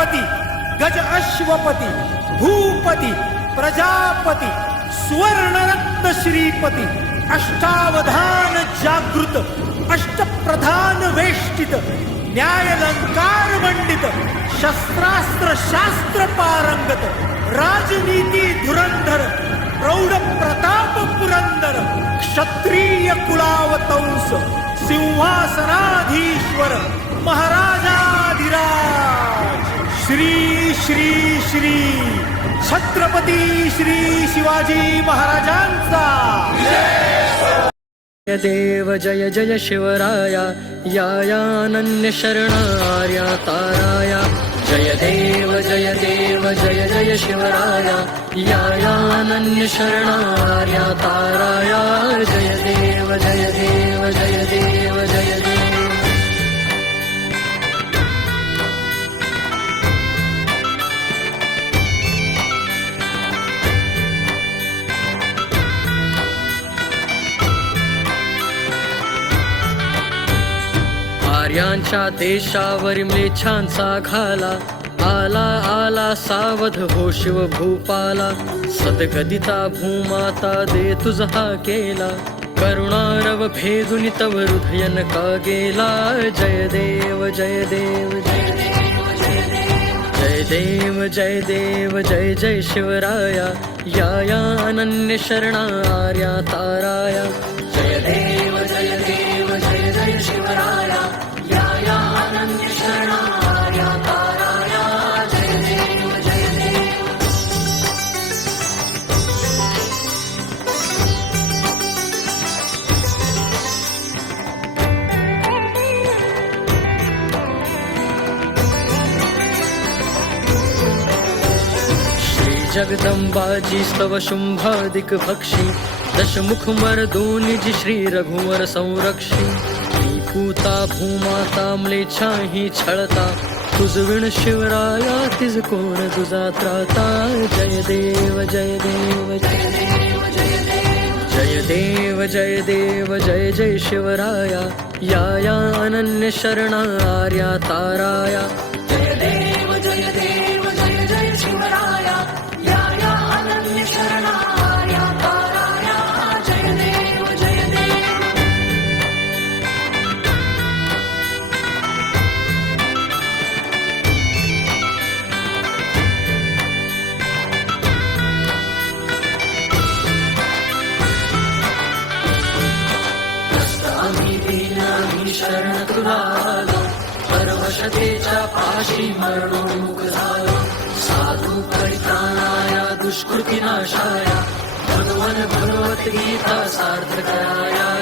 गणपती गज अश्वपती भूपती प्रजापती सुवर्णरत्न श्रीपती अष्टावधान जागृत अष्टप्रधान वेष्टित न्यायलंकार मंडित शस्त्रास्त्र शास्त्र पारंगत राजनीती धुरंधर प्रौढ प्रताप पुरंदर क्षत्रिय कुलावतंस सिंहासनाधीश्वर महाराज श्री श्री श्री. छत्रपती श्री शिवाजी महाराजांचा. जय देव जय जय शिवराया. या अनन्य शरणार्या ताराया. जय देव जय देव जय जय शिवराया. या अनन्य शरणार्या ताराया. जय देव जय देव जय आर्यांच्या देशावर म्लेच्छांचा घाला. आला आला सावध हो शिव भूपाला सदगदिता भूमाता दे तुझा केला. करुणारव भेदुनि तव हृदयन का गेला. जय देव जय देव जय देव जय देव जय जय शिवराया. या या अनन्य शरणार्या ताराया. जय देव जगदम्बाजी स्तव शुम्भादिक भक्षी। दशमुख मर्दोनिज श्री रघुवर संरक्षी। पूता भूमाता म्लेच्छाही छळता। तुजविण शिवराया तिज कोण तुझा त्राता जय देव जय देव जय देव। जय देव जय देव जय जय शिवराया। या या अनन्य शरणार्या ताराया। जय देव जय देव। शरण तुला आलो परवशतेच्या पाशी मरणोन्मुख झालो साधू परित्राणाया दुष्कृती नाशाया भगवन भगवत गीता सार्थ कराया.